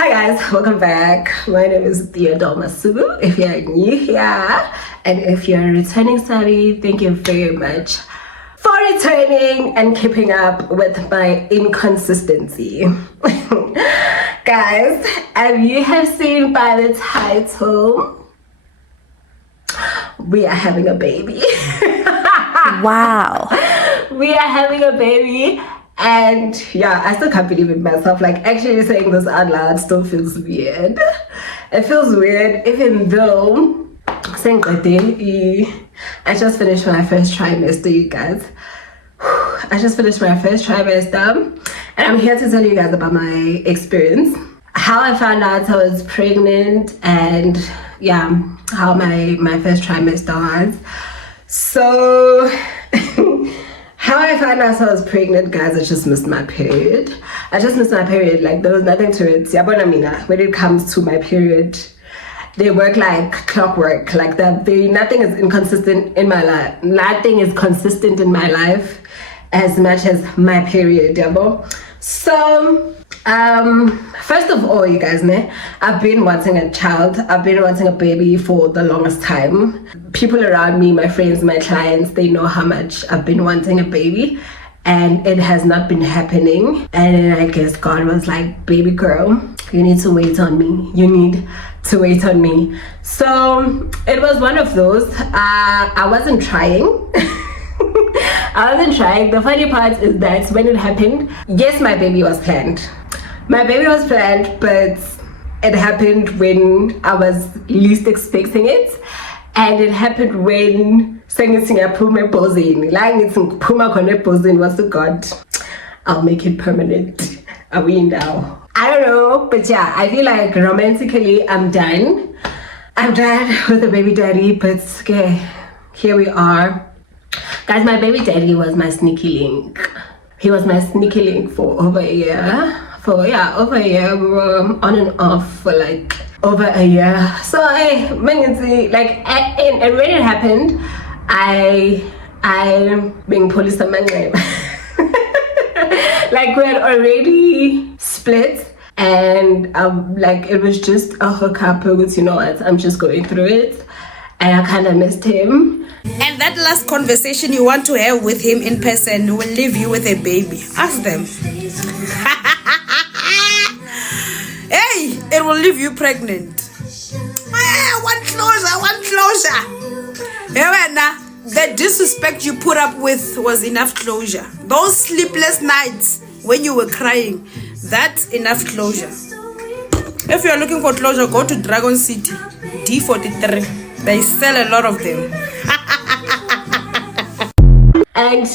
Hi guys, welcome back. My name is Theo-Doll if you're new here, and if you're a returning study, thank you very much for returning and keeping up with my inconsistency. Guys, as you have seen by the title, we are having a baby. Wow. We are having a baby. And yeah, I still can't believe it myself. Like, actually saying this out loud still feels weird. It feels weird, even though saying I just finished my first trimester, you guys. I just finished my first trimester, and I'm here to tell you guys about my experience, how I found out I was pregnant, and yeah, how my first trimester was. So how I found out I was pregnant, guys, I just missed my period. Like, there was nothing to it. When it comes to my period, they work like clockwork. Like, nothing is inconsistent in my life. Nothing is consistent in my life as much as my period. So, first of all, you guys know, I've been wanting a child. I've been wanting a baby for the longest time. People around me, my friends, my clients, they know how much I've been wanting a baby, and it has not been happening. And then I guess God was like, baby girl, you need to wait on me. You need to wait on me. So it was one of those. I wasn't trying. I wasn't trying. The funny part is that when it happened, yes, my baby was planned. My baby was planned, but it happened when I was least expecting it. And it happened when what's the God? I'll make it permanent. Are we now? I don't know, but yeah, I feel like romantically I'm done. I'm done with the baby daddy, but okay, here we are. Guys, my baby daddy was my sneaky link. He was my sneaky link for over a year. Over a year. We were on and off for like over a year. So and when it happened, I being police like, we had already split, and like, it was just a hookup because, you know what, I'm just going through it, and I kind of missed him. And that last conversation you want to have with him in person will leave you with a baby. Ask them. Hey, it will leave you pregnant. I want closure. The disrespect you put up with was enough closure. Those sleepless nights when you were crying, that's enough closure. If you're looking for closure, go to Dragon City, D43. They sell a lot of them. And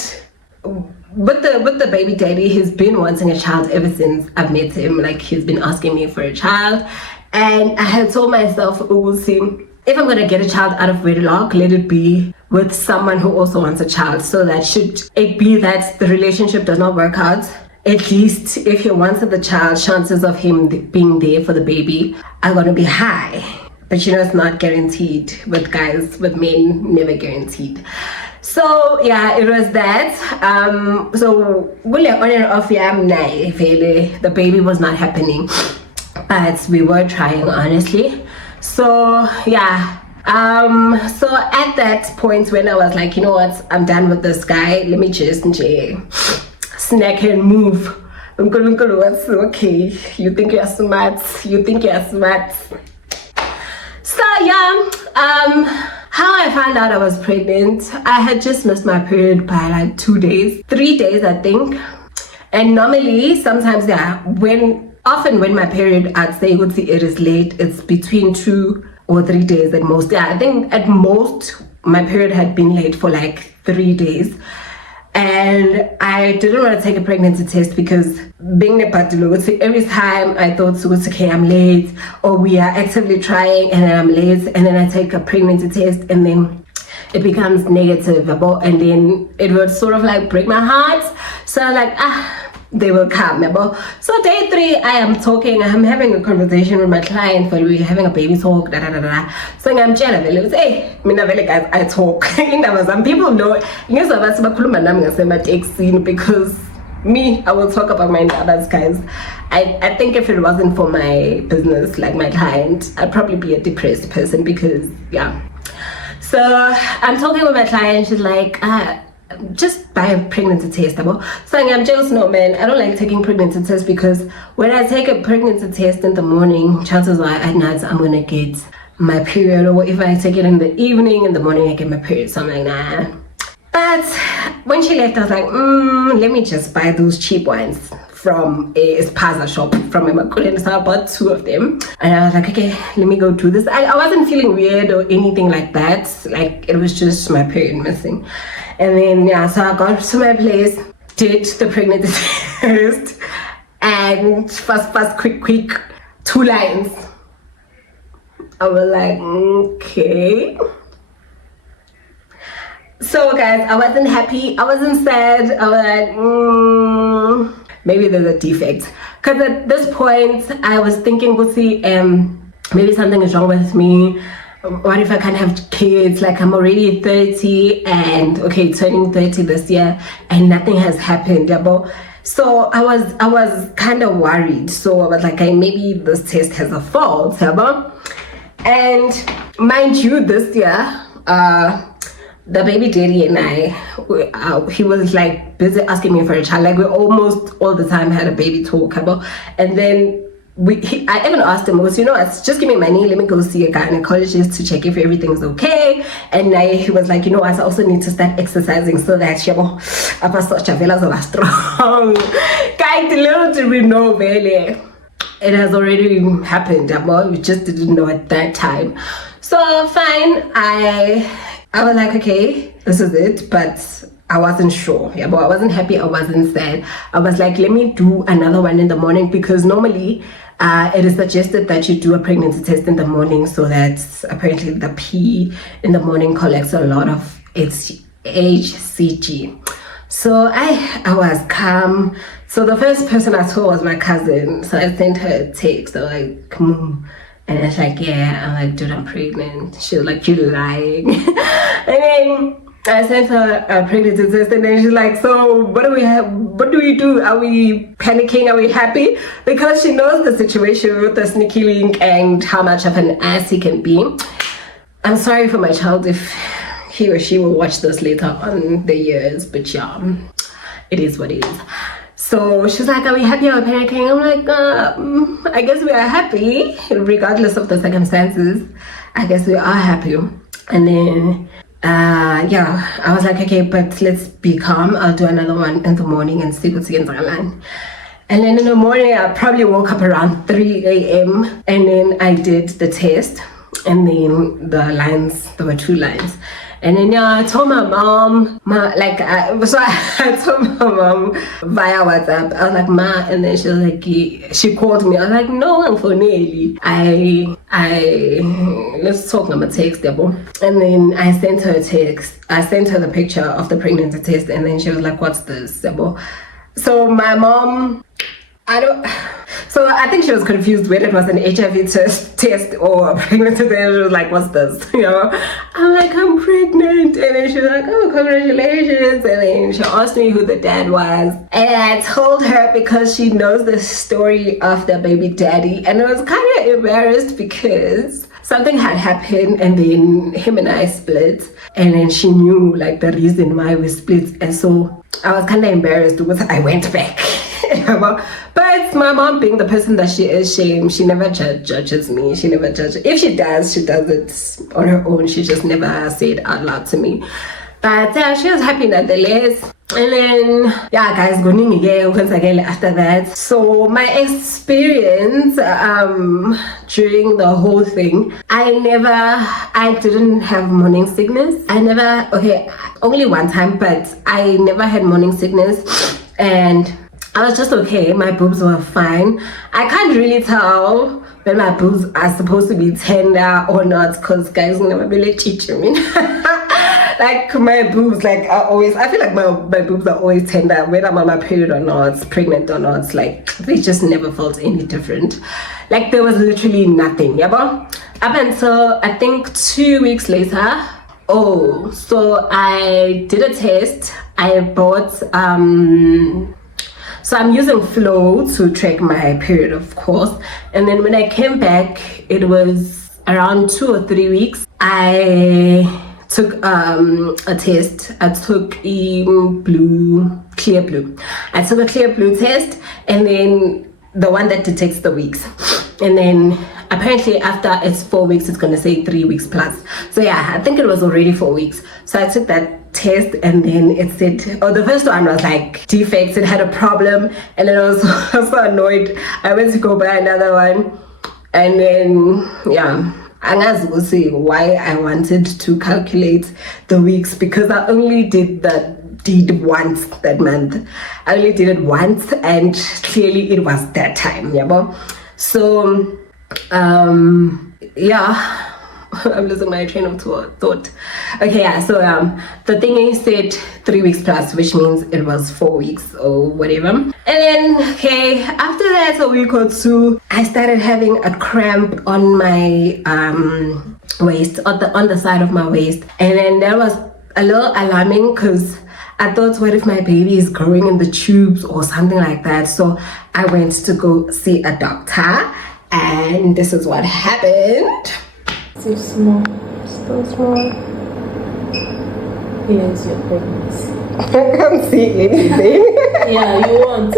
with the baby daddy, he's been wanting a child ever since I've met him. Like, he's been asking me for a child, and I had told myself, if I'm gonna get a child out of wedlock, let it be with someone who also wants a child, so that should it be that the relationship does not work out, at least if he wanted the child, chances of him being there for the baby are gonna be high. But you know, it's not guaranteed with guys. With men, never guaranteed. So yeah, it was that. So on and off, the baby was not happening, but we were trying, honestly. So yeah, so at that point when I was like, you know what, I'm done with this guy, let me just snack and move. Okay, you think you're smart. So yeah, how I found out I was pregnant, I had just missed my period by like 3 days, I think. And normally, sometimes, often when my period, I'd say it is late, it's between 2 or 3 days at most. Yeah, I think at most my period had been late for like 3 days. And I didn't want to take a pregnancy test because being a pathologist, every time I thought, okay, I'm late, or we are actively trying and then I'm late, and then I take a pregnancy test and then it becomes negative, and then it would sort of like break my heart. So I'm like, they will come. So day 3, I'm having a conversation with my client, but we're having a baby talk, so I'm jealous. Hey, guys, I talk. Some people know because me, I will talk about my others, guys. I think if it wasn't for my business, like my client, I'd probably be a depressed person because, yeah. So I'm talking with my client, she's like, just buy a pregnancy test. So I'm just, no man, I don't like taking pregnancy tests because when I take a pregnancy test in the morning, chances are at night I'm gonna get my period, or if I take it in the evening, in the morning I get my period, so I'm like, nah. But when she left, I was like, let me just buy those cheap ones from a spaza shop from a Makuleni. So I bought 2 of them. And I was like, okay, let me go do this. I wasn't feeling weird or anything like that. Like, it was just my period missing. And then, yeah, so I got to my place, did the pregnancy test, and fast, quick, 2 lines. I was like, okay. So guys, I wasn't happy, I wasn't sad, I was like, maybe there's a defect. Because at this point, I was thinking, maybe something is wrong with me. What if I can't have kids? Like, I'm already 30 and, okay, turning 30 this year, and nothing has happened. So I was kind of worried. So I was like, maybe this test has a fault. And mind you, this year, the baby daddy and I, he was like busy asking me for a child. Like, we almost all the time had a baby talk about. And then I even asked him, was, just give me money, let me go see a gynecologist to check if everything's okay. And he was like, I also need to start exercising so that strong. Little did we know, really, it has already happened. We just didn't know at that time. So fine, I was like, okay, this is it, but I wasn't sure. I wasn't happy, I wasn't sad. I was like, let me do another one in the morning, because normally it is suggested that you do a pregnancy test in the morning, so that apparently the pee in the morning collects a lot of its HCG. So I was calm. So the first person I saw was my cousin. So I sent her a text. I was like, come on. And it's like, yeah. I'm like, dude, I'm pregnant. She was like, you're lying. And then I sent her a pregnancy test, and then she's like, so what do we do? Are we panicking? Are we happy? Because she knows the situation with the sneaky link and how much of an ass he can be. I'm sorry for my child if he or she will watch this later on the years, but yeah, it is what it is. So she's like, are we happy or panicking? I'm like, I guess we are happy, regardless of the circumstances. I guess we are happy. And then, yeah, I was like, okay, but let's be calm. I'll do another one in the morning and see what's going on. And then in the morning, I probably woke up around 3 a.m. And then I did the test. And then the lines, there were 2 lines. And then, yeah, I told my mom, I told my mom via WhatsApp. I was like, Ma, and then she was like, she called me. I was like, no, I'm for Nelly. Let's talk, I'm a text, and then I sent her a text. I sent her the picture of the pregnancy test, and then she was like, what's this, So my mom, so I think she was confused whether it was an HIV test or a pregnancy test. She was like, what's this? I'm like, I'm pregnant. And then she was like, oh, congratulations. And then she asked me who the dad was. And I told her because she knows the story of the baby daddy. And I was kind of embarrassed because something had happened, and then him and I split. And then she knew like the reason why we split. And so I was kind of embarrassed because I went back. But my mom, being the person that she is, she never judges me. She never judges. If she does it on her own. She just never said out loud to me. But yeah, she was happy nonetheless. And then, yeah, guys, going again after that. So my experience during the whole thing, I didn't have morning sickness. Only one time, but I never had morning sickness. And I was just okay. My boobs were fine. I can't really tell when my boobs are supposed to be tender or not, because guys never really teach me. Like my boobs, like I feel like my boobs are always tender, whether I'm on my period or not, pregnant or not. Like they just never felt any different. Like there was literally nothing, up until I think 2 weeks later. So I did a test. I bought So I'm using Flow to track my period, of course. And then when I came back, it was around 2 or 3 weeks. I took a test. I took clear blue. I took a clear blue test, and then the one that detects the weeks. And then apparently after it's 4 weeks, it's gonna say 3 weeks plus. So yeah, I think it was already 4 weeks. So I took that test, and then it said, the first one was like defects, it had a problem, and then I was so annoyed. I went to go buy another one, and then yeah, I will see why I wanted to calculate the weeks, because I only did once that month. I only did it once, and clearly it was that time, yeah. So yeah, I'm losing my train of thought. Okay, yeah, so the thing is said 3 weeks plus, which means it was 4 weeks or whatever. And then okay, after that, a week or two, I started having a cramp on my waist, on the side of my waist. And then that was a little alarming, because I thought, what if my baby is growing in the tubes or something like that? So I went to go see a doctor, and this is what happened. Still small. Here's your pregnancy. I can't see anything. Yeah, you want.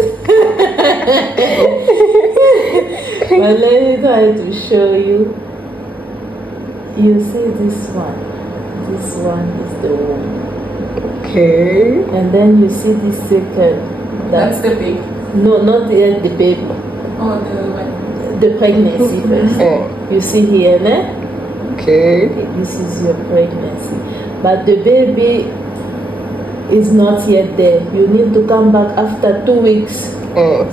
But let me try to show you. You see this one. This one is the womb. Okay. And then you see this second. That's the baby. No, not yet the baby. Oh, the one. The pregnancy first. You see here, ne? Okay. This is your pregnancy. But the baby is not yet there. You need to come back after 2 weeks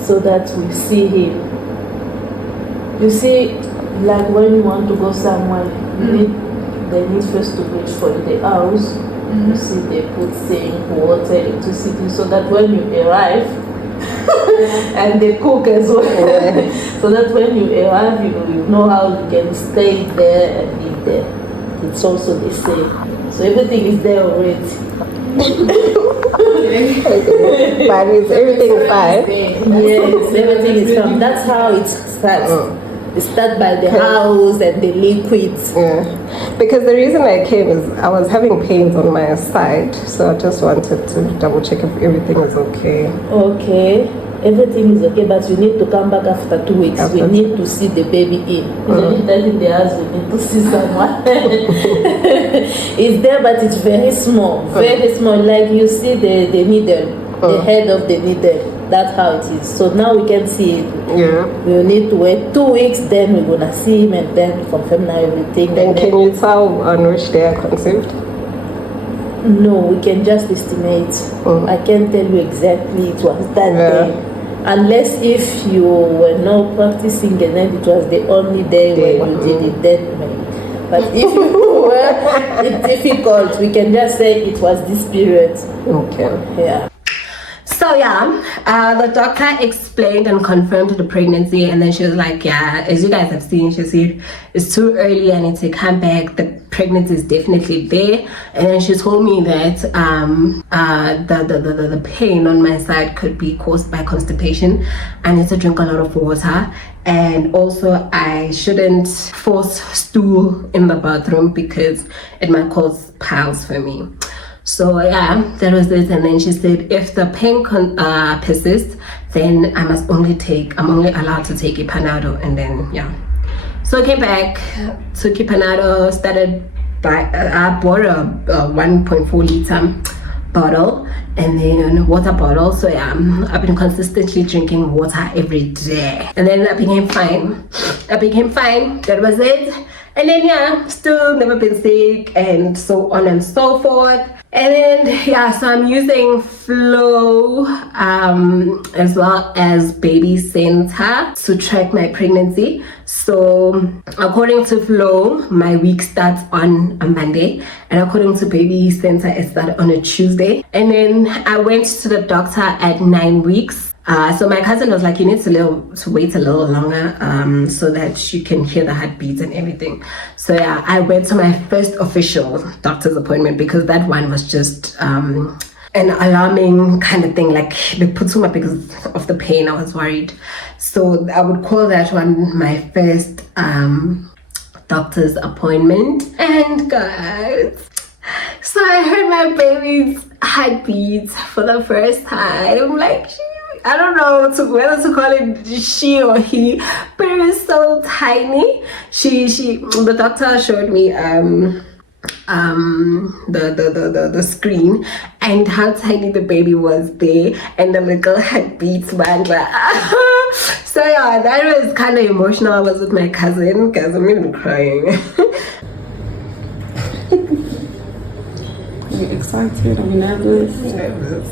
so that we see him. You see, like when you want to go somewhere, they need first to reach for the house. You see, they put sink, water, electricity, so that when you arrive, and they cook as well, so that when you arrive, you know how you can stay there and live there. It's also the same. So everything is there already. But is everything fine? Yes, everything is fine. That's how it starts. It starts by the house and the liquids. Yeah. Because the reason I came is I was having pains on my side, so I just wanted to double check if everything is okay. Okay, everything is okay, but you need to come back after 2 weeks. We need to see the baby in. It's in the house, we need to see someone. It's there, but it's very small. Very small. Like you see the needle, the head of the needle. That's how it is. So now we can see it. Yeah. We need to wait 2 weeks, then we're gonna see him and then confirm now everything. Then can you tell on which day I conceived? No, we can just estimate. I can't tell you exactly it was that day. Unless if you were not practicing and then it was the only day when you did it, then maybe. But if you were, it's difficult. We can just say it was this period. Okay. Yeah. So yeah, the doctor explained and confirmed the pregnancy, and then she was like, yeah, as you guys have seen, she said it's too early, I need to come back, the pregnancy is definitely there. And then she told me that the pain on my side could be caused by constipation. I need to drink a lot of water, and also I shouldn't force stool in the bathroom because it might cause piles for me. So yeah, that was it. And then she said if the pain persists, then I'm only allowed to take a Panado. And then yeah, so I came back, took a Panado, I bought a 1.4 liter bottle, and then a water bottle. So yeah, I've been consistently drinking water every day, and then I became fine. That was it. And then yeah, still never been sick, and so on and so forth. And then yeah, so I'm using Flow as well as Baby Center to track my pregnancy. So according to Flow, my week starts on a Monday, and according to Baby Center, it started on a Tuesday. And then I went to the doctor at 9 weeks. So my cousin was like, you need to wait a little longer so that you can hear the heartbeats and everything. So yeah, I went to my first official doctor's appointment because that one was just an alarming kind of thing, like the putsuma because of the pain. I was worried. So I would call that one my first doctor's appointment. And guys, so I heard my baby's heartbeats for the first time. Like, I don't know whether to call it she or he, but it was so tiny. The doctor showed me the screen and how tiny the baby was there, and the little heartbeats, man. So yeah, that was kind of emotional. I was with my cousin, guys. I'm even crying. Are you excited? Are you nervous? Nervous.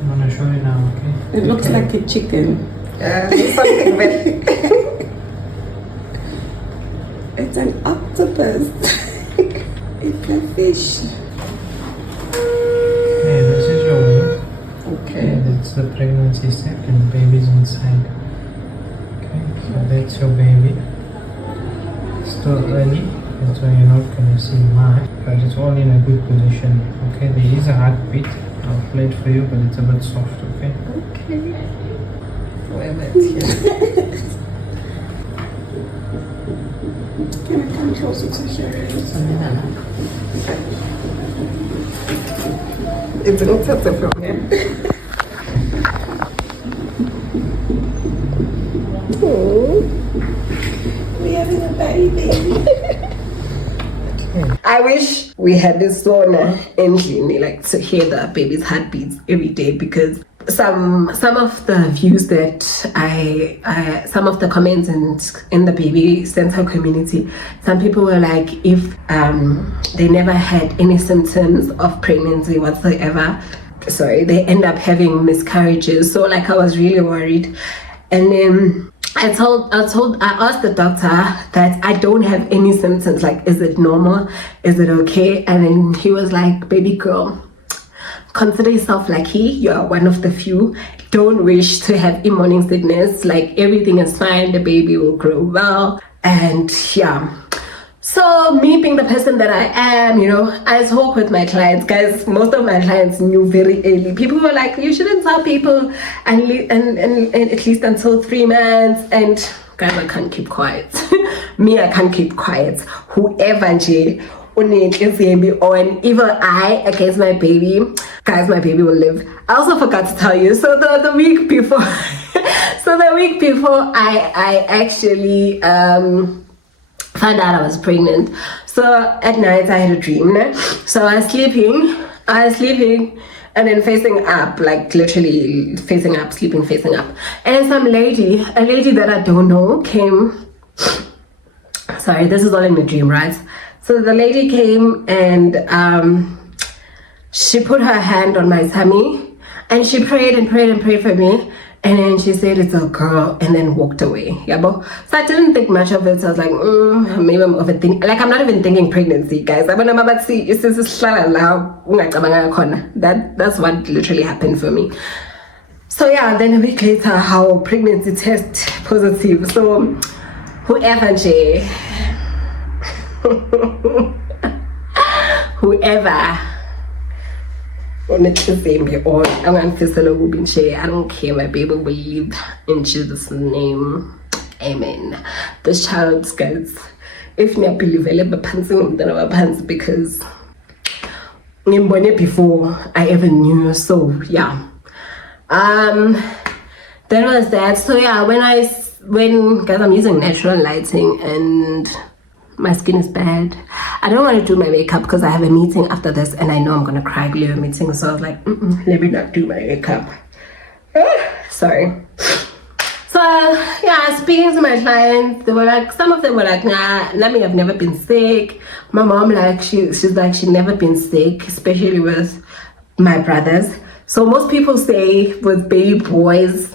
I'm gonna show you now, okay? It looks like a chicken. Something very. It's an octopus. It's a fish. Okay, this is your womb. Okay. That's the pregnancy sac and the baby's inside. Okay, so that's your baby. It's still early, that's why you're not gonna see much, but it's all in a good position. Okay, there is a heartbeat. I'll play it for you, but it's a bit soft, okay? Okay. Whatever it's here. Can I come closer to show you? It's an octopus from here. We're having a baby. I wish we had this sauna engine, like to hear the baby's heartbeats every day, because some of the views that some of the comments in the baby center community, some people were like, if they never had any symptoms of pregnancy whatsoever, they end up having miscarriages. So like I was really worried, and then I asked the doctor that I don't have any symptoms, like, is it normal? Is it okay? And then he was like, baby girl, consider yourself lucky. You are one of the few. Don't wish to have morning sickness. Like, everything is fine. The baby will grow well. And yeah. So me being the person that I am, I talk with my clients. Guys, most of my clients knew very early. People were like, you shouldn't tell people and at least until 3 months. And guys, I can't keep quiet. Me, I can't keep quiet. Whoever or an evil eye against my baby, guys, my baby will live. I also forgot to tell you. So the week before, I actually found out I was pregnant. So at night I had a dream. So I was sleeping, and then facing up, like literally facing up, sleeping facing up. And then a lady that I don't know came. Sorry, this is all in the dream, right? So the lady came and she put her hand on my tummy and she prayed and prayed and prayed for me. And then she said it's a girl, and then walked away. Yeah, so I didn't think much of it. So I was like, maybe I'm overthinking. Like, I'm not even thinking pregnancy, guys. That's what literally happened for me. So yeah, then a week later, our pregnancy test positive. So whoever or I don't care, my baby will live in Jesus' name. Amen. This child, guys, if me believe because before I ever knew. So yeah. That was that. So yeah, when guys, I'm using natural lighting and my skin is bad. I don't want to do my makeup because I have a meeting after this and I know I'm gonna cry during a meeting. So I was like, let me not do my makeup. Sorry. So yeah, speaking to my clients, they were like, some of them were like, nah, Nami, I've never been sick. My mom, like, she's like, she's never been sick, especially with my brothers. So most people say with baby boys,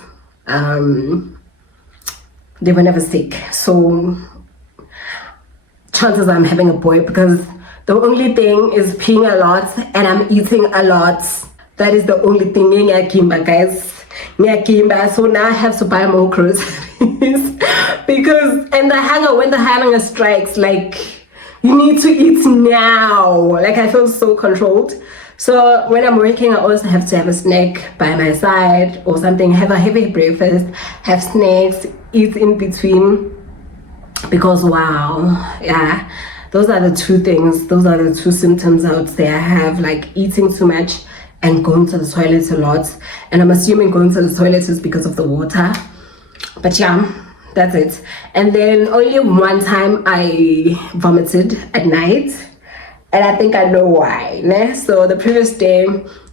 they were never sick. So chances I'm having a boy, because the only thing is peeing a lot and I'm eating a lot. That is the only thing. Guys. So now I have to buy more groceries because when the hunger strikes, like, you need to eat now. Like I feel so controlled. So when I'm working, I also have to have a snack by my side or something, have a heavy breakfast, have snacks, eat in between. Because wow, yeah, those are the two things, those are the two symptoms I would say I have, like eating too much and going to the toilet a lot. And I'm assuming going to the toilet is because of the water. But yeah, that's it. And then only one time I vomited at night. And I think I know why. Ne? So the previous day,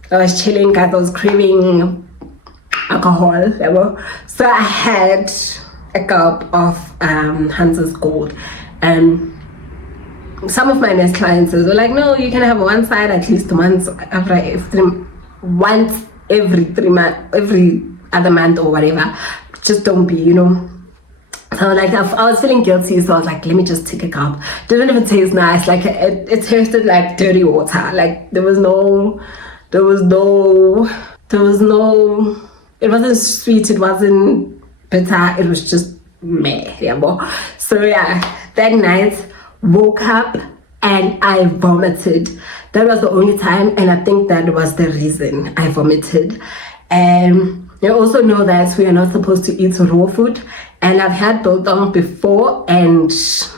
I was chilling, guys, I was craving alcohol. So I had a cup of Hansa's Gold. And some of my next clients were like, no, you can have one side at least once every 3 months, every other month or whatever. Just don't be, you know. So like I was feeling guilty, so I was like, let me just take a cup. Didn't even taste nice. Like it tasted like dirty water. Like there was no, it wasn't sweet, it wasn't bitter, it was just meh. Yeah, so yeah, that night woke up and I vomited. That was the only time, and I think that was the reason I vomited. And you also know that we are not supposed to eat raw food. And I've had biltong before, and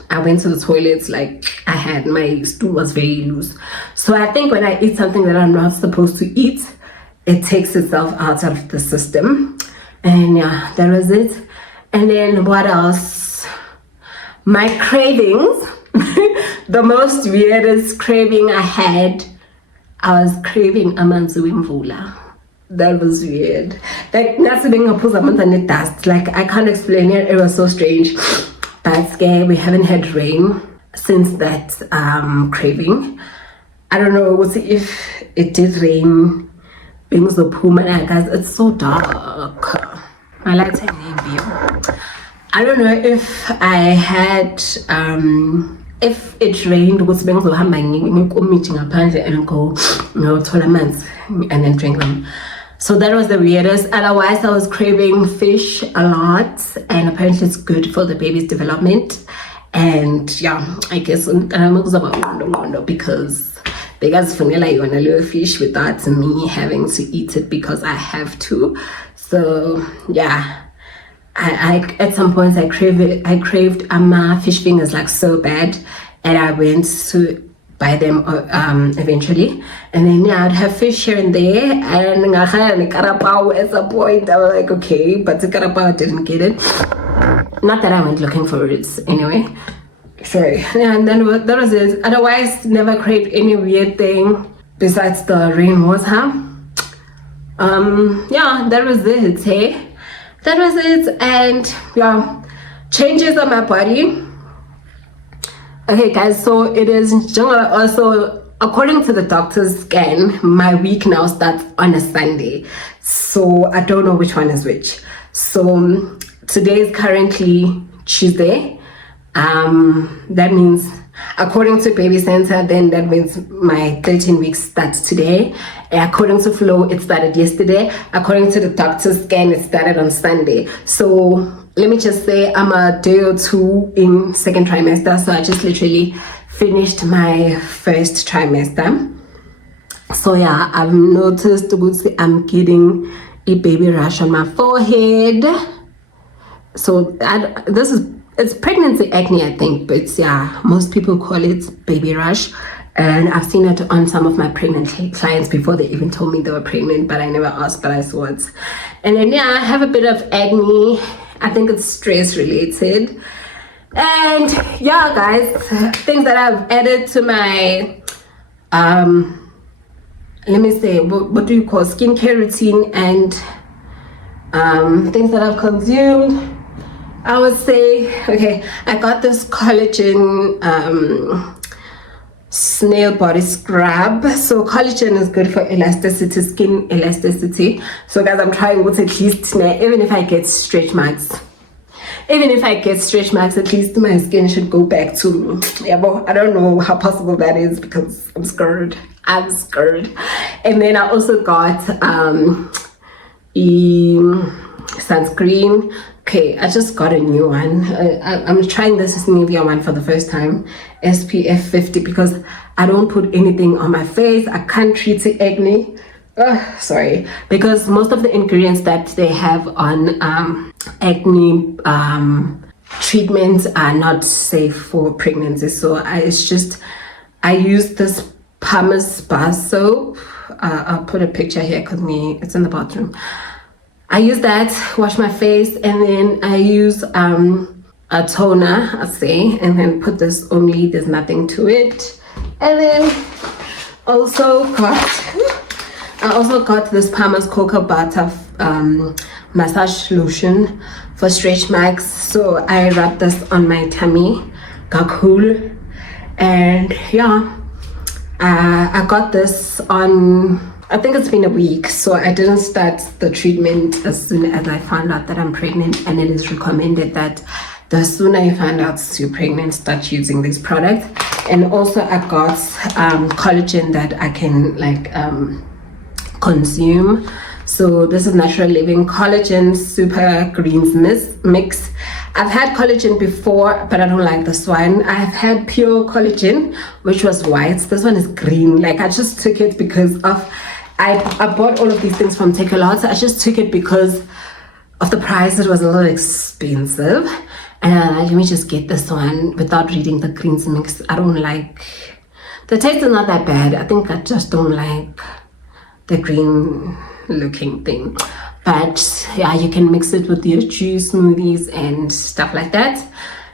I went to the toilet, like my stool was very loose. So I think when I eat something that I'm not supposed to eat, it takes itself out of the system. And yeah, that was it. And then what else? My cravings. The most weirdest craving I had, I was craving amanzi wemvula. That was weird. Like dust. Like I can't explain it. It was so strange. But scary. We haven't had rain since that craving. I don't know. We'll see if it did rain. Guys, it's so dark. My lights are navy. I don't know if I had if it rained, was being so meeting and go tournaments and then drink them. So that was the weirdest. Otherwise, I was craving fish a lot, and apparently it's good for the baby's development. And yeah, I guess because they guys vanilla you want a little fish without me having to eat it because I have to. So yeah. I at some points I craved fish fingers like so bad, and I went to buy them eventually, and then yeah, I'd have fish here and there, and carapao at some point. I was like, okay, but the carapao didn't get it. Not that I went looking for it anyway. Sorry. Yeah, and then that was it. Otherwise, never craved any weird thing besides the rainwater. Yeah, that was it. Hey. That was it. And yeah, changes on my body. Okay guys, so it is also according to the doctor's scan, my week now starts on a Sunday, so I don't know which one is which. So today is currently Tuesday. That means according to Baby Center, then that means my 13 weeks starts today. According to Flo, it started yesterday. According to the doctor's scan, it started on Sunday. So let me just say I'm a day or two in second trimester. So I just literally finished my first trimester. So yeah, I've noticed I'm getting a baby rash on my forehead. So it's pregnancy acne, I think, but yeah, most people call it baby rash. And I've seen it on some of my pregnant clients before they even told me they were pregnant, but I never asked, but I saw it. And then yeah, I have a bit of acne. I think it's stress related. And yeah, guys, things that I've added to my let me say, what do you call skincare routine, and things that I've consumed. I would say, okay, I got this collagen snail body scrub. So collagen is good for elasticity, skin elasticity. So guys, I'm trying with at least, even if I get stretch marks, at least my skin should go back to, yeah, but I don't know how possible that is because I'm scared. And then I also got sunscreen, Okay, I just got a new one. I'm trying this Nivea one for the first time, SPF 50, because I don't put anything on my face. I can't treat acne. Sorry, because most of the ingredients that they have on acne treatments are not safe for pregnancy. So I use this pumice bar soap. I'll put a picture here because it's in the bathroom. I use that, wash my face, and then I use a toner, I'll say, and then put this only, there's nothing to it. And then I also got this pumice cocoa butter massage lotion for stretch marks. So I rub this on my tummy, got cool, and yeah, I got this on, I think it's been a week, so I didn't start the treatment as soon as I found out that I'm pregnant, and it is recommended that the sooner you find out you're pregnant, start using this product. And also I got collagen that I can consume. So this is Natural Living Collagen Super Greens Mix. I've had collagen before, but I don't like this one. I've had pure collagen, which was white. This one is green. Like, I just took it because of, I bought all of these things from Take-A-Lot. So I just took it because of the price. It was a little expensive. And let me just get this one without reading the greens mix. I don't like, the taste is not that bad. I think I just don't like the green looking thing. But yeah, you can mix it with your juice, smoothies and stuff like that.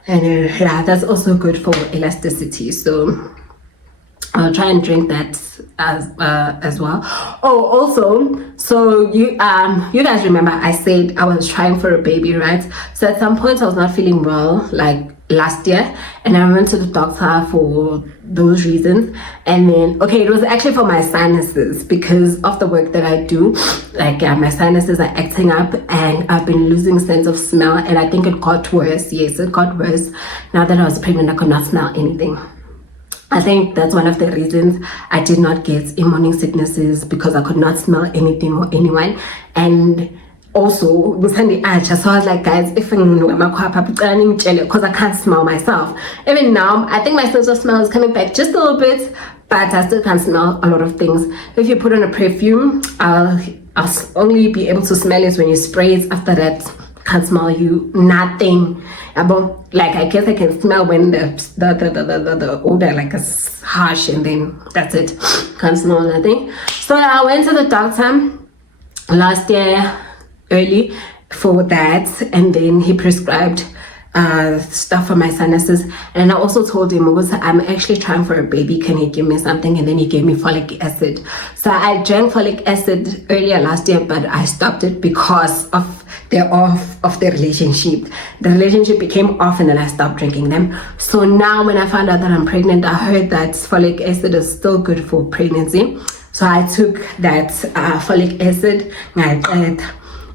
And yeah, that's also good for elasticity. So I'll try and drink that as well. Oh, also, so you guys remember I said I was trying for a baby, right? So at some point I was not feeling well, like last year, and I went to the doctor for those reasons. And then, okay, it was actually for my sinuses because of the work that I do. Like, yeah, my sinuses are acting up and I've been losing sense of smell, and I think it got worse. Yes, it got worse. Now that I was pregnant, I could not smell anything. I think that's one of the reasons I did not get morning sicknesses, because I could not smell anything or anyone. And also, so I was like, guys, if because I can't smell myself. Even now, I think my sense of smell is coming back just a little bit, but I still can't smell a lot of things. If you put on a perfume, I'll only be able to smell it when you spray it. After that, can't smell you nothing. But like, I guess I can smell when the odor like is harsh, and then that's it. Can't smell nothing. So I went to the doctor last year early for that, and then he prescribed stuff for my sinuses. And I also told him, I'm actually trying for a baby, can he give me something? And then he gave me folic acid. So I drank folic acid earlier last year, but I stopped it because of the relationship. The relationship became off, and then I stopped drinking them. So now when I found out that I'm pregnant, I heard that folic acid is still good for pregnancy. So I took that folic acid,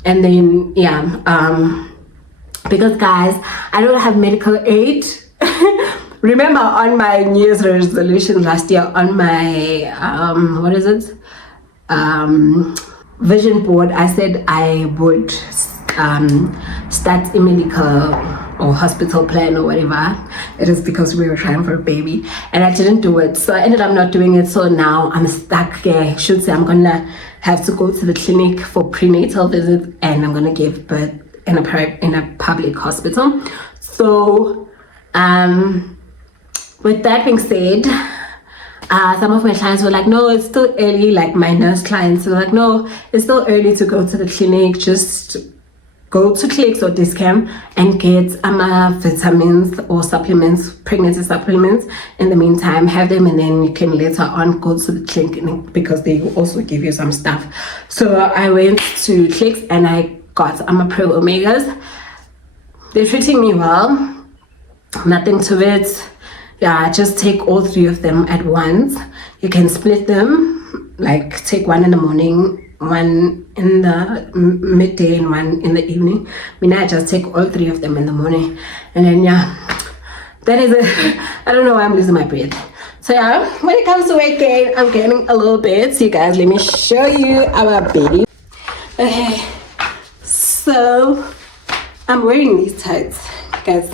and then yeah, because guys, I don't have medical aid. Remember on my New Year's resolution last year, on my vision board, I said I would start a medical or hospital plan or whatever. It is because we were trying for a baby, and I didn't do it. So I ended up not doing it. So now I'm stuck. I should say I'm gonna have to go to the clinic for prenatal visits, and I'm gonna give birth in a public hospital. So with that being said, some of my clients were like, no, it's still early. Like my nurse clients were like, no, it's still early to go to the clinic. Just go to Clicks or Discam and get vitamins or supplements, pregnancy supplements. In the meantime, have them, and then you can later on go to the clinic because they will also give you some stuff. So I went to Clicks and I got Pro Omegas. They're treating me well. Nothing to it. Yeah, just take all 3 of them at once. You can split them, like take 1 in the morning, 1 in the midday, and 1 in the evening. I just take all 3 of them in the morning, and then yeah, that is it. I don't know why I'm losing my breath. So yeah, when it comes to weight gain, I'm gaining a little bit. So you guys, let me show you our baby. Okay, so I'm wearing these tights, guys.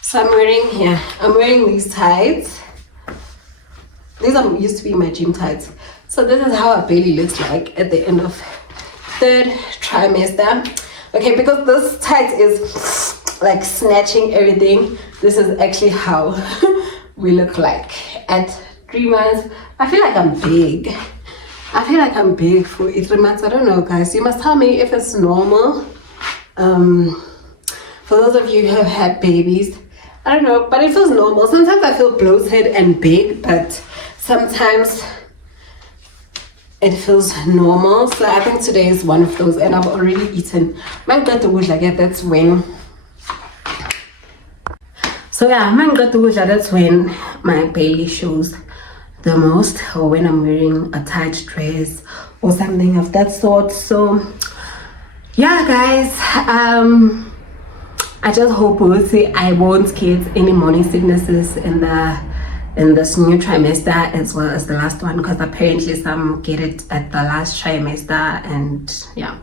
So I'm wearing these tights. These used to be my gym tights. So this is how our belly looks like at the end of 3rd trimester. Okay, because this tight is like snatching everything. This is actually how we look like at 3 months. I feel like I'm big. I feel like I'm big for 3 months. I don't know, guys. You must tell me if it's normal. For those of you who have had babies, I don't know, but it feels normal. Sometimes I feel bloated and big, but sometimes it feels normal. So I think today is one of those, and I've already eaten. That's when. So yeah, that's when my belly shows the most, or when I'm wearing a tight dress or something of that sort. So yeah, guys, I just hope I won't get any morning sicknesses in this new trimester as well as the last one, because apparently some get it at the last trimester. And yeah,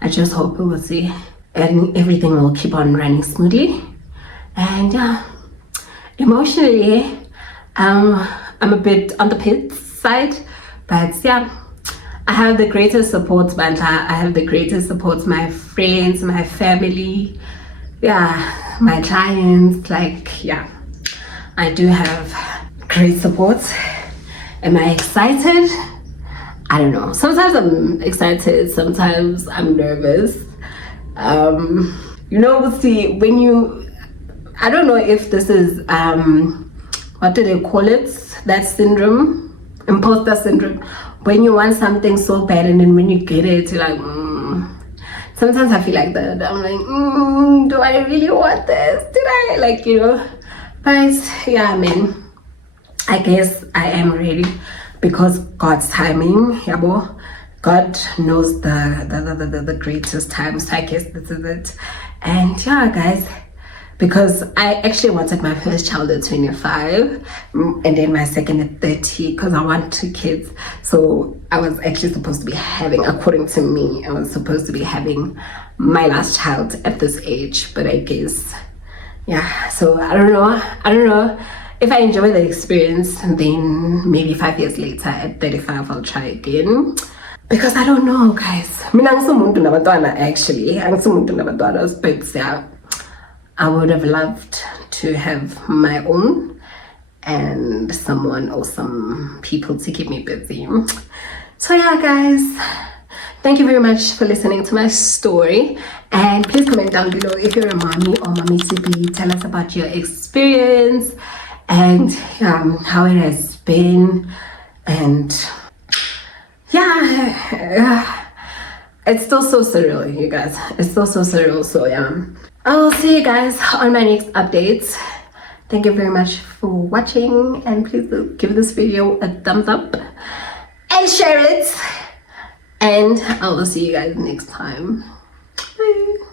I just hope and everything will keep on running smoothly. And yeah, emotionally, I'm a bit on the pit side, but yeah, I have the greatest support, Banta. I have the greatest support, my friends, my family, yeah, my clients. Like, yeah, I do have great support. Am I excited? I don't know. Sometimes I'm excited, sometimes I'm nervous. See, when you, I don't know if this is what do they call it, that syndrome, imposter syndrome, when you want something so bad and then when you get it, you're like, sometimes I feel like that. I'm like, do I really want this? Did I, but yeah, man, I guess I am ready, because God's timing, yabo, God knows the greatest time. So I guess this is it. And yeah, guys, because I actually wanted my first child at 25 and then my second at 30, because I want 2 kids. So I was actually supposed to be having, according to me, I was supposed to be having my last child at this age. But I guess, yeah, so I don't know if I enjoy the experience, then maybe 5 years later at 35 I'll try again, because I don't know, guys. Actually, but yeah, I would have loved to have my own and someone or some people to keep me busy. So yeah, guys, thank you very much for listening to my story, and please comment down below if you're a mommy or mommy to be. Tell us about your experience and how it has been. And yeah, it's still so surreal, you guys. It's still so surreal. So yeah, I will see you guys on my next updates. Thank you very much for watching, and please give this video a thumbs up and share it, and I will see you guys next time. Bye.